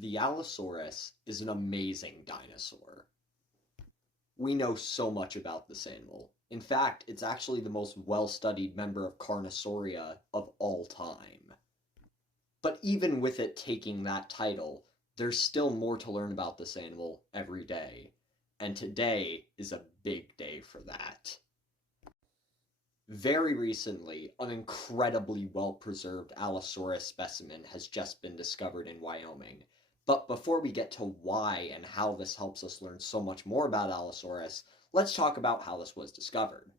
The Allosaurus is an amazing dinosaur. We know so much about this animal. In fact, it's actually the most well-studied member of Carnosauria of all time. But even with it taking that title, there's still more to learn about this animal every day. And today is a big day for that. Very recently, an incredibly well-preserved Allosaurus specimen has just been discovered in Wyoming. But before we get to why and how this helps us learn so much more about Allosaurus, let's talk about how this was discovered.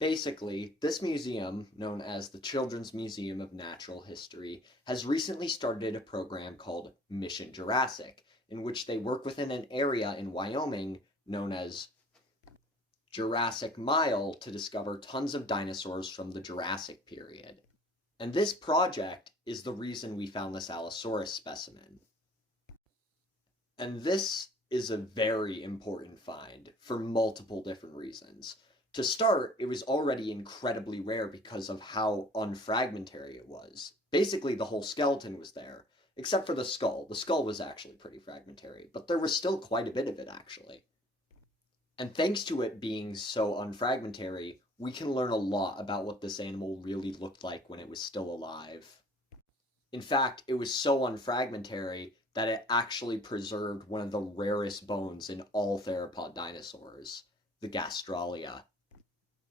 Basically, this museum, known as the Children's Museum of Natural History, has recently started a program called Mission Jurassic, in which they work within an area in Wyoming known as Jurassic Mile to discover tons of dinosaurs from the Jurassic period. And this project is the reason we found this Allosaurus specimen. And this is a very important find for multiple different reasons. To start, it was already incredibly rare because of how unfragmentary it was. Basically, the whole skeleton was there, except for the skull. The skull was actually pretty fragmentary, but there was still quite a bit of it, actually. And thanks to it being so unfragmentary, we can learn a lot about what this animal really looked like when it was still alive. In fact, it was so unfragmentary that it actually preserved one of the rarest bones in all theropod dinosaurs, the gastralia.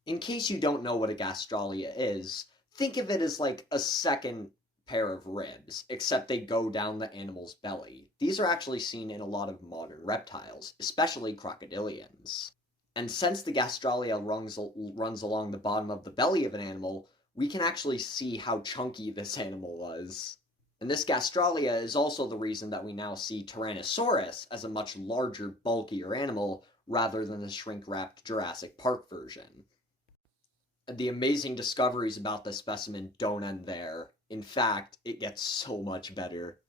In case you don't know what a gastralia is, think of it as like a second pair of ribs, except they go down the animal's belly. These are actually seen in a lot of modern reptiles, especially crocodilians. And since the gastralia runs along the bottom of the belly of an animal, we can actually see how chunky this animal was. And this gastralia is also the reason that we now see Tyrannosaurus as a much larger, bulkier animal, rather than the shrink-wrapped Jurassic Park version. And the amazing discoveries about this specimen don't end there. In fact, it gets so much better.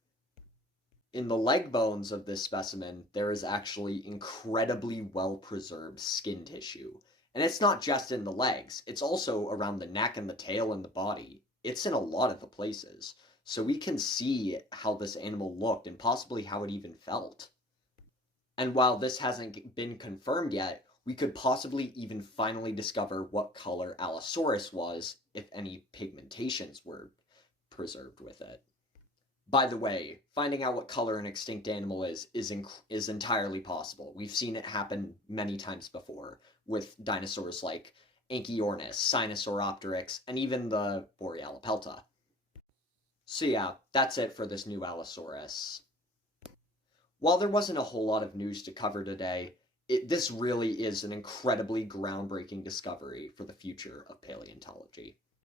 In the leg bones of this specimen, there is actually incredibly well-preserved skin tissue. And it's not just in the legs, it's also around the neck and the tail and the body. It's in a lot of the places. So we can see how this animal looked and possibly how it even felt. And while this hasn't been confirmed yet, we could possibly even finally discover what color Allosaurus was if any pigmentations were preserved with it. By the way, finding out what color an extinct animal is entirely possible. We've seen it happen many times before with dinosaurs like Anchiornis, Sinosauropteryx, and even the Borealopelta. So yeah, that's it for this new Allosaurus. While there wasn't a whole lot of news to cover today, this really is an incredibly groundbreaking discovery for the future of paleontology.